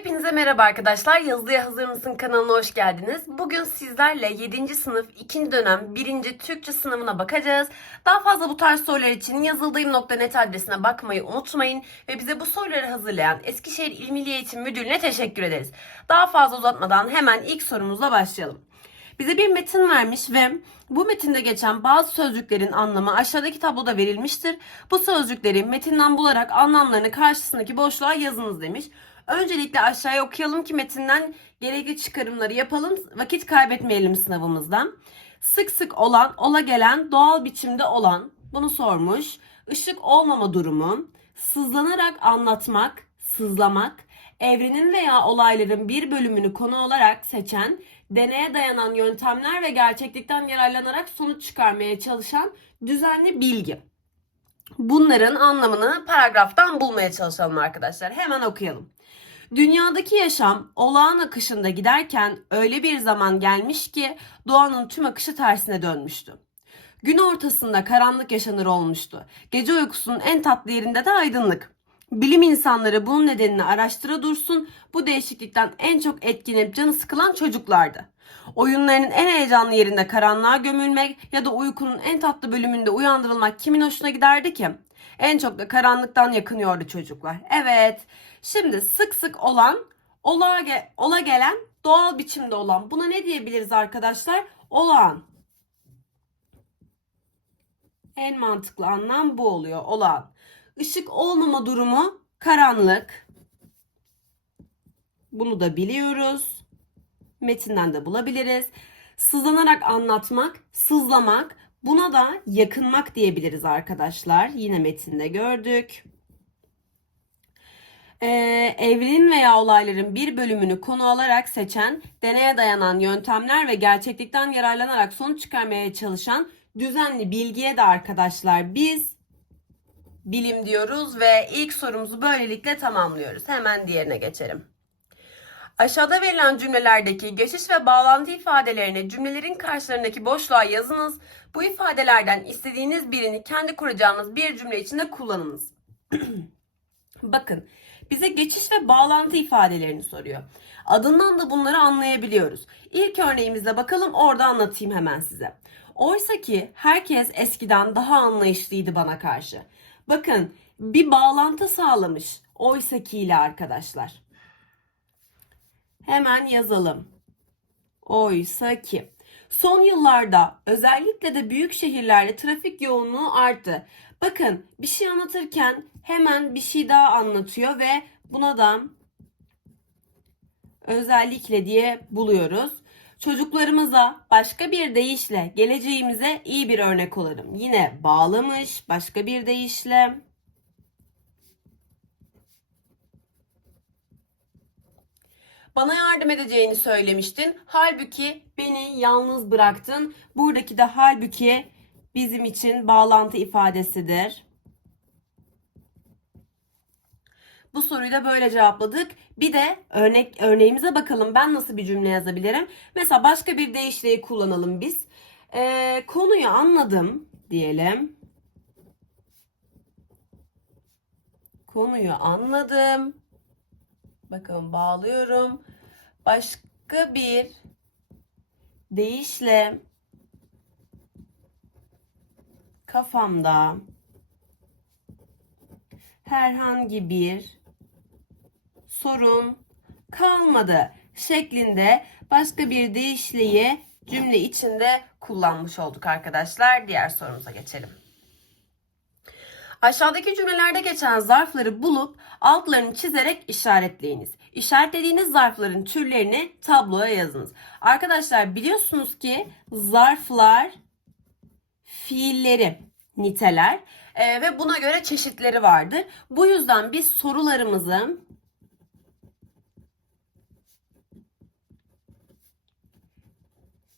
Hepinize merhaba arkadaşlar. Yazılıya Hazır mısın kanalına hoş geldiniz. Bugün sizlerle 7. sınıf 2. dönem 1. Türkçe sınavına bakacağız. Daha fazla bu tarz sorular için yazıldayım.net adresine bakmayı unutmayın. Ve bize bu soruları hazırlayan Eskişehir İl Milli Eğitim Müdürlüğü'ne teşekkür ederiz. Daha fazla uzatmadan hemen ilk sorumuzla başlayalım. Bize bir metin vermiş ve bu metinde geçen bazı sözcüklerin anlamı aşağıdaki tabloda verilmiştir. Bu sözcükleri metinden bularak anlamlarını karşısındaki boşluğa yazınız demiş. Öncelikle aşağıya okuyalım ki metinden gerekli çıkarımları yapalım. Vakit kaybetmeyelim sınavımızdan. Sık sık olan, ola gelen, doğal biçimde olan bunu sormuş. Işık olmama durumu, sızlanarak anlatmak, sızlamak, evrenin veya olayların bir bölümünü konu olarak seçen, deneye dayanan yöntemler ve gerçeklikten yararlanarak sonuç çıkarmaya çalışan düzenli bilgi. Bunların anlamını paragraftan bulmaya çalışalım arkadaşlar. Hemen okuyalım. Dünyadaki yaşam olağan akışında giderken öyle bir zaman gelmiş ki doğanın tüm akışı tersine dönmüştü. Gün ortasında karanlık yaşanır olmuştu. Gece uykusunun en tatlı yerinde de aydınlık. Bilim insanları bunun nedenini araştıra dursun, bu değişiklikten en çok etkilenip canı sıkılan çocuklardı. Oyunlarının en heyecanlı yerinde karanlığa gömülmek ya da uykunun en tatlı bölümünde uyandırılmak kimin hoşuna giderdi ki? En çok da karanlıktan yakınıyordu çocuklar. Evet, şimdi sık sık olan, ola, ge- ola gelen, doğal biçimde olan. Buna ne diyebiliriz arkadaşlar? Olağan. En mantıklı anlam bu oluyor, olağan. Işık olmama durumu karanlık. Bunu da biliyoruz. Metinden de bulabiliriz. Sızlanarak anlatmak, sızlamak. Buna da yakınmak diyebiliriz arkadaşlar. Yine metinde gördük. Ee, evrenin veya olayların bir bölümünü konu alarak seçen, deneye dayanan yöntemler ve gerçeklikten yararlanarak sonuç çıkarmaya çalışan düzenli bilgiye de arkadaşlar biz bilim diyoruz ve ilk sorumuzu böylelikle tamamlıyoruz. Hemen diğerine geçelim. Aşağıda verilen cümlelerdeki geçiş ve bağlantı ifadelerini cümlelerin karşılarındaki boşluğa yazınız. Bu ifadelerden istediğiniz birini kendi kuracağınız bir cümle içinde kullanınız. Bakın bize geçiş ve bağlantı ifadelerini soruyor. Adından da bunları anlayabiliyoruz. İlk örneğimize bakalım orada anlatayım hemen size. Oysa ki herkes eskiden daha anlayışlıydı bana karşı. Bakın bir bağlantı sağlamış oysa ki ile arkadaşlar. Hemen yazalım. Oysa ki. Son yıllarda özellikle de büyük şehirlerde trafik yoğunluğu arttı. Bakın bir şey anlatırken hemen bir şey daha anlatıyor ve buna da özellikle diye buluyoruz. Çocuklarımıza başka bir deyişle geleceğimize iyi bir örnek olalım. Yine bağlamış başka bir deyişle. Bana yardım edeceğini söylemiştin. Halbuki beni yalnız bıraktın. Buradaki de halbuki bizim için bağlantı ifadesidir. Bu soruyu da böyle cevapladık. Bir de örnek örneğimize bakalım. Ben nasıl bir cümle yazabilirim? Mesela başka bir deyişleyi kullanalım biz. Ee, konuyu anladım diyelim. Konuyu anladım. Bakın bağlıyorum. Başka bir deyişle kafamda herhangi bir sorun kalmadı şeklinde başka bir deyişleyi cümle içinde kullanmış olduk arkadaşlar. Diğer sorumuza geçelim. Aşağıdaki cümlelerde geçen zarfları bulup altlarını çizerek işaretleyiniz. İşaretlediğiniz zarfların türlerini tabloya yazınız. Arkadaşlar biliyorsunuz ki zarflar fiilleri niteler e, ve buna göre çeşitleri vardır. Bu yüzden biz sorularımızı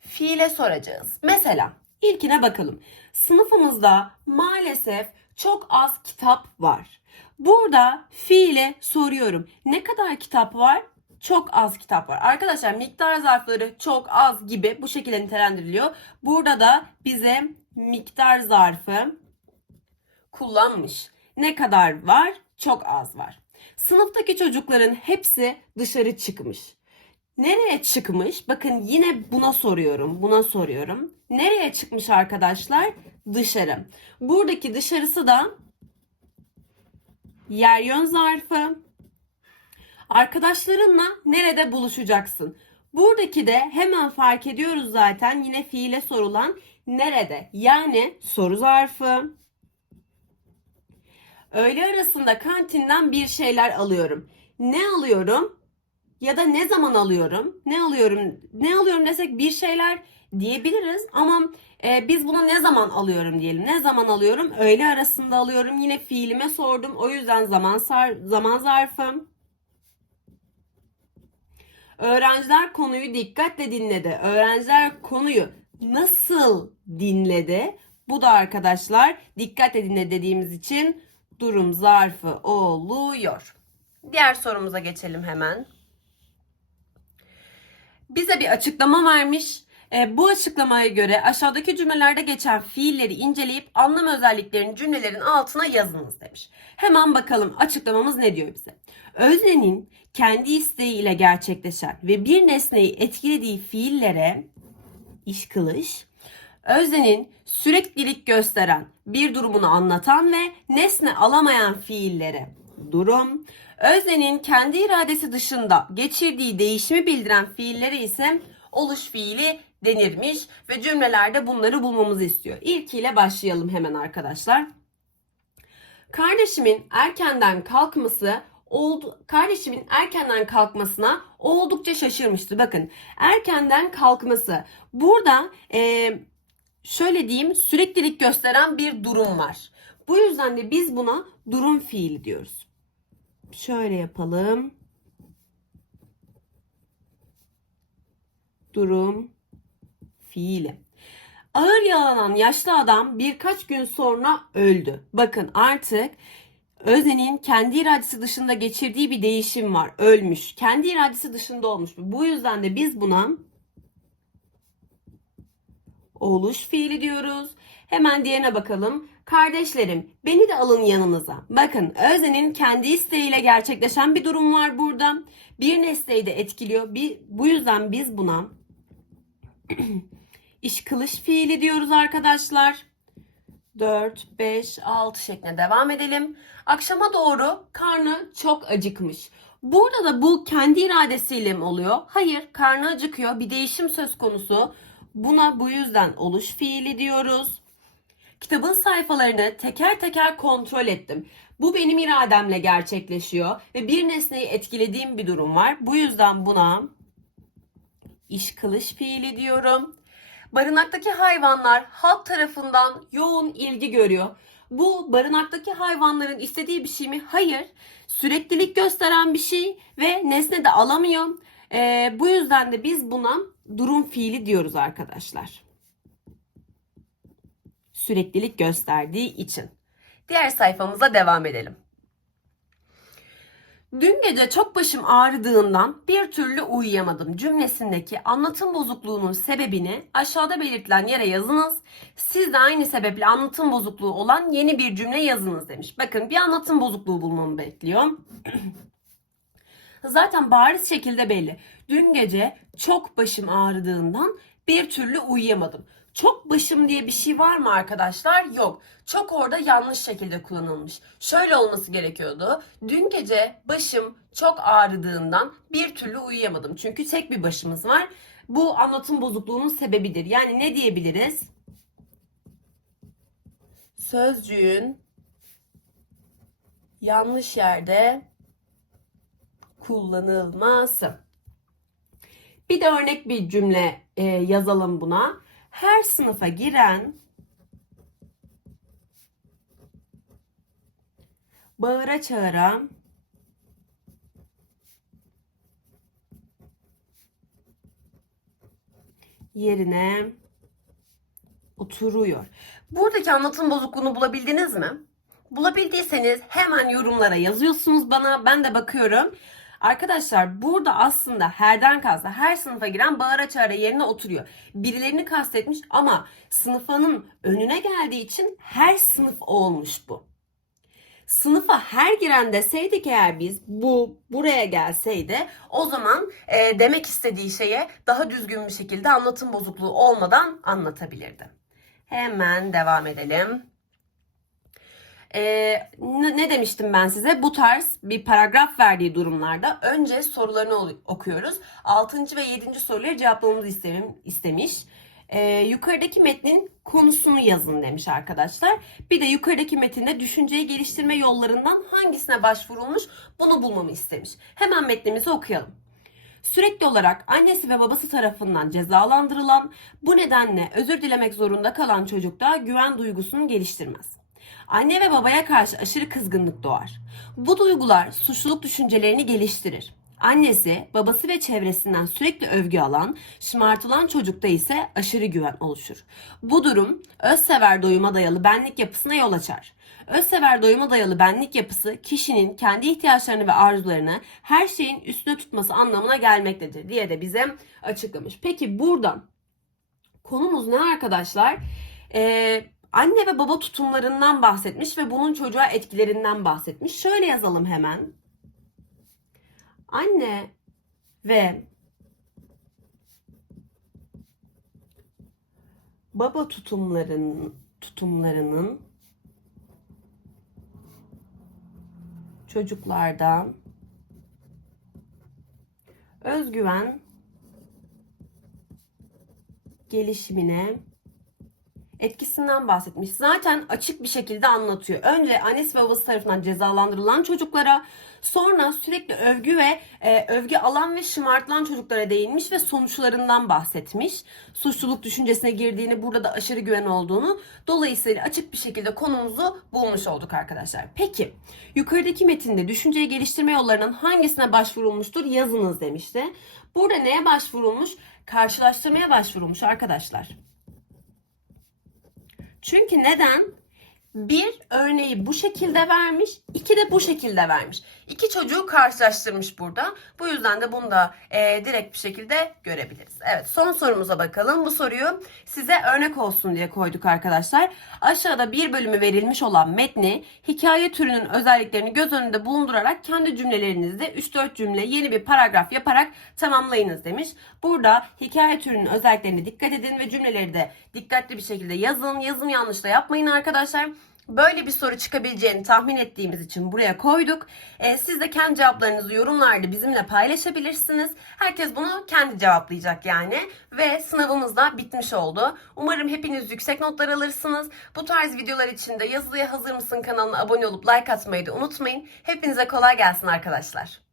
fiile soracağız. Mesela ilkine bakalım. Sınıfımızda maalesef çok az kitap var. Burada fiile soruyorum. Ne kadar kitap var? Çok az kitap var. Arkadaşlar miktar zarfları çok az gibi bu şekilde nitelendiriliyor. Burada da bize miktar zarfı kullanmış. Ne kadar var? Çok az var. Sınıftaki çocukların hepsi dışarı çıkmış. Nereye çıkmış? Bakın yine buna soruyorum. Buna soruyorum. Nereye çıkmış arkadaşlar? Dışarı. Buradaki dışarısı da yer yön zarfı. Arkadaşlarınla nerede buluşacaksın? Buradaki de hemen fark ediyoruz zaten yine fiile sorulan nerede? Yani soru zarfı. Öğle arasında kantinden bir şeyler alıyorum. Ne alıyorum? Ya da ne zaman alıyorum? Ne alıyorum? Ne alıyorum desek bir şeyler diyebiliriz ama e, biz buna ne zaman alıyorum diyelim. Ne zaman alıyorum? Öğle arasında alıyorum. Yine fiilime sordum. O yüzden zaman sar, zaman zarfı. Öğrenciler konuyu dikkatle dinledi. Öğrenciler konuyu nasıl dinledi? Bu da arkadaşlar dikkatle dinle dediğimiz için durum zarfı oluyor. Diğer sorumuza geçelim hemen. Bize bir açıklama vermiş. E, bu açıklamaya göre aşağıdaki cümlelerde geçen fiilleri inceleyip anlam özelliklerini cümlelerin altına yazınız demiş. Hemen bakalım açıklamamız ne diyor bize. Öznenin kendi isteği ile gerçekleşen ve bir nesneyi etkilediği fiillere iş kılış, öznenin süreklilik gösteren, bir durumunu anlatan ve nesne alamayan fiillere durum, öznenin kendi iradesi dışında geçirdiği değişimi bildiren fiillere ise oluş fiili denirmiş ve cümlelerde bunları bulmamızı istiyor. İlkiyle başlayalım hemen arkadaşlar. Kardeşimin erkenden kalkması oldu kardeşimin erkenden kalkmasına oldukça şaşırmıştı. Bakın erkenden kalkması. Burada e, şöyle diyeyim süreklilik gösteren bir durum var. Bu yüzden de biz buna durum fiili diyoruz. Şöyle yapalım. Durum fiili. Ağır yaralan yaşlı adam birkaç gün sonra öldü. Bakın artık Özne'nin kendi iradesi dışında geçirdiği bir değişim var. Ölmüş. Kendi iradesi dışında olmuş. Bu yüzden de biz buna oluş fiili diyoruz. Hemen diğerine bakalım. Kardeşlerim beni de alın yanınıza. Bakın Özne'nin kendi isteğiyle gerçekleşen bir durum var burada. Bir nesneyi de etkiliyor. Bir, bu yüzden biz buna iş kılış fiili diyoruz arkadaşlar. 4, 5, 6 şeklinde devam edelim. Akşama doğru karnı çok acıkmış. Burada da bu kendi iradesiyle mi oluyor? Hayır, karnı acıkıyor. Bir değişim söz konusu. Buna bu yüzden oluş fiili diyoruz. Kitabın sayfalarını teker teker kontrol ettim. Bu benim irademle gerçekleşiyor ve bir nesneyi etkilediğim bir durum var. Bu yüzden buna iş kılış fiili diyorum. Barınaktaki hayvanlar halk tarafından yoğun ilgi görüyor. Bu barınaktaki hayvanların istediği bir şey mi? Hayır. Süreklilik gösteren bir şey ve nesne de alamıyor. Ee, bu yüzden de biz buna durum fiili diyoruz arkadaşlar. Süreklilik gösterdiği için. Diğer sayfamıza devam edelim. Dün gece çok başım ağrıdığından bir türlü uyuyamadım cümlesindeki anlatım bozukluğunun sebebini aşağıda belirtilen yere yazınız. Siz de aynı sebeple anlatım bozukluğu olan yeni bir cümle yazınız demiş. Bakın bir anlatım bozukluğu bulmamı bekliyor. Zaten bariz şekilde belli. Dün gece çok başım ağrıdığından bir türlü uyuyamadım. Çok başım diye bir şey var mı arkadaşlar? Yok. Çok orada yanlış şekilde kullanılmış. Şöyle olması gerekiyordu. Dün gece başım çok ağrıdığından bir türlü uyuyamadım. Çünkü tek bir başımız var. Bu anlatım bozukluğunun sebebidir. Yani ne diyebiliriz? Sözcüğün yanlış yerde kullanılması. Bir de örnek bir cümle e, yazalım buna her sınıfa giren bağıra çağıra yerine oturuyor. Buradaki anlatım bozukluğunu bulabildiniz mi? Bulabildiyseniz hemen yorumlara yazıyorsunuz bana. Ben de bakıyorum. Arkadaşlar burada aslında herden kazda her sınıfa giren bağıra çağıra yerine oturuyor. Birilerini kastetmiş ama sınıfanın önüne geldiği için her sınıf olmuş bu. Sınıfa her giren deseydik eğer biz bu buraya gelseydi o zaman e, demek istediği şeye daha düzgün bir şekilde anlatım bozukluğu olmadan anlatabilirdi. Hemen devam edelim. Ee, ne demiştim ben size? Bu tarz bir paragraf verdiği durumlarda önce sorularını okuyoruz. 6. ve 7. soruları cevaplamamızı istem- istemiş. Ee, yukarıdaki metnin konusunu yazın demiş arkadaşlar. Bir de yukarıdaki metinde düşünceyi geliştirme yollarından hangisine başvurulmuş bunu bulmamı istemiş. Hemen metnimizi okuyalım. Sürekli olarak annesi ve babası tarafından cezalandırılan, bu nedenle özür dilemek zorunda kalan çocukta güven duygusunu geliştirmez. Anne ve babaya karşı aşırı kızgınlık doğar. Bu duygular suçluluk düşüncelerini geliştirir. Annesi, babası ve çevresinden sürekli övgü alan, şımartılan çocukta ise aşırı güven oluşur. Bu durum özsever doyuma dayalı benlik yapısına yol açar. Özsever doyuma dayalı benlik yapısı kişinin kendi ihtiyaçlarını ve arzularını her şeyin üstüne tutması anlamına gelmektedir diye de bize açıklamış. Peki buradan konumuz ne arkadaşlar? Ee, anne ve baba tutumlarından bahsetmiş ve bunun çocuğa etkilerinden bahsetmiş. Şöyle yazalım hemen. Anne ve baba tutumların tutumlarının çocuklardan özgüven gelişimine etkisinden bahsetmiş. Zaten açık bir şekilde anlatıyor. Önce annesi ve babası tarafından cezalandırılan çocuklara, sonra sürekli övgü ve e, övgü alan ve şımartılan çocuklara değinmiş ve sonuçlarından bahsetmiş. Suçluluk düşüncesine girdiğini, burada da aşırı güven olduğunu. Dolayısıyla açık bir şekilde konumuzu bulmuş olduk arkadaşlar. Peki, yukarıdaki metinde düşünceyi geliştirme yollarının hangisine başvurulmuştur yazınız demişti. Burada neye başvurulmuş? Karşılaştırmaya başvurulmuş arkadaşlar. Çünkü neden? Bir örneği bu şekilde vermiş, iki de bu şekilde vermiş. İki çocuğu karşılaştırmış burada. Bu yüzden de bunu da e, direkt bir şekilde görebiliriz. Evet son sorumuza bakalım. Bu soruyu size örnek olsun diye koyduk arkadaşlar. Aşağıda bir bölümü verilmiş olan metni hikaye türünün özelliklerini göz önünde bulundurarak kendi cümlelerinizde 3-4 cümle yeni bir paragraf yaparak tamamlayınız demiş. Burada hikaye türünün özelliklerine dikkat edin ve cümleleri de dikkatli bir şekilde yazın. Yazım yanlış da yapmayın arkadaşlar. Böyle bir soru çıkabileceğini tahmin ettiğimiz için buraya koyduk. Ee, siz de kendi cevaplarınızı yorumlarda bizimle paylaşabilirsiniz. Herkes bunu kendi cevaplayacak yani. Ve sınavımız da bitmiş oldu. Umarım hepiniz yüksek notlar alırsınız. Bu tarz videolar için de yazılıya hazır mısın kanalına abone olup like atmayı da unutmayın. Hepinize kolay gelsin arkadaşlar.